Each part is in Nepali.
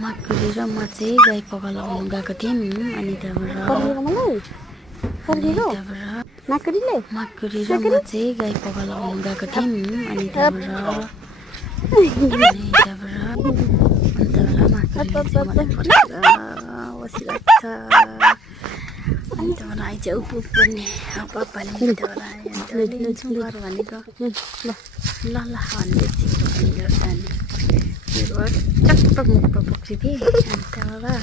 माकुरी र म चाहिँ गाई पगा लगाउनु गएको थियौँ अनि त्यहाँबाट माकुरी र म चाहिँ गाई पगा लगाउनु गएको थियौँ अनि त्यहाँबाट माकुरीले चाहिँ मलाई फर्केर बसिरहेको छ। अनि त्यहाँबाट आइज उप भन्ने पापाले त्यहाँबाट लिन्छौँ घर भनेको ल ल भन्दै चिप्लो अनि चक्क मुख पक्रिदिएँ। अनि त्यहाँबाट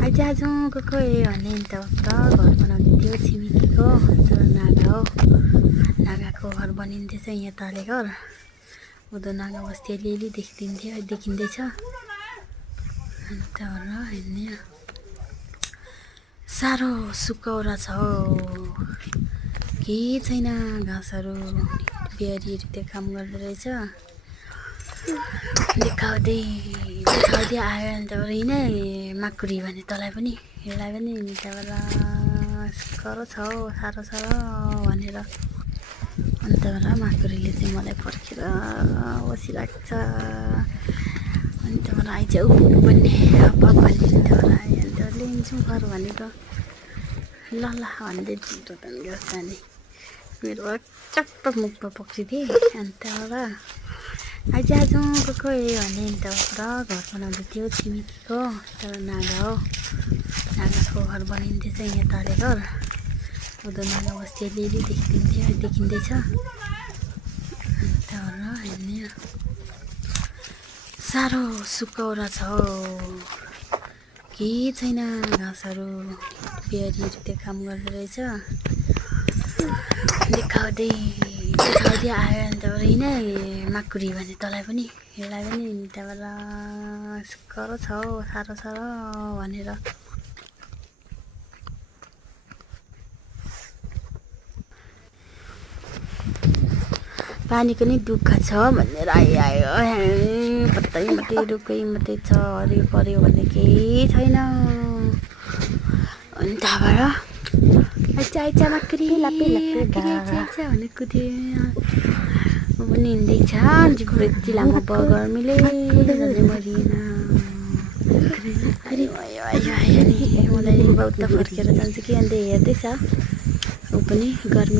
आइज आज गएको भने त्यहाँबाट घर बनाउँदै थियो छिमेकीको तर नागा हो, नागाको घर बनिँदैछ यहाँ ताले घर उधर नागा बस्ती अलिअलि देखिँदैछ। अनि त्यहाँबाट हेर्ने साह्रो सुकौरा छ केही छैन घाँसहरू बिहारीहरू त्यो काम गर्दो रहेछ देखाउँदै आयो। अनि त्यहाँबाट यिनै माकुरी भने तँलाई पनि यसलाई पनि त्यहाँबाट सुकौरो छ साह्रो छ भनेर। अनि त्यहाँबाट माकुरीले चाहिँ मलाई पर्खेर बसिरहेको छ। अनि त्यहाँबाट आइज भन्ने पापाले त्यहाँबाट आयो अनि त्यहाँ लिन्छौँ घर भनेको ल ल भन्दै चिन्तो त नि मेरो चक्क मुख पक्रिदिएँ। अनि त्यहाँबाट आइज आज गएको भने त्यहाँबाट घर बनाउँदै थियो छिमेकीको तर नागा हो, नागाको घर बनिँदैछ यहाँ ताले घर उधर नागा बस्ती अलिअलि देखिँदैछ। अनि त्यहाँबाट हेर्ने साह्रो सुकौरा छ केही छैन घाँसहरू बिहारीहरू त्यो काम गर्दो रहेछ देखाउँदै आयो। अनि त्यहाँबाट यिनै माकुरी भने तँलाई पनि यसलाई पनि त्यहाँबाट सुकौरो छ साह्रो छ भनेर। पानीको नि दुःख छ भनेर आयो कतै मात्रै रुखै मात्रै छ हरियो पर्यो भने केही छैन। अनि त्यहाँबाट आइचा माकुरी भने कुद्यो पनि हिँड्दैछ जिब्रो यति लामो बगर मिले मरिएन। मलाई बहुत फर्केर जान्छ कि अन्त हेर्दैछ ऊ पनि गर्मी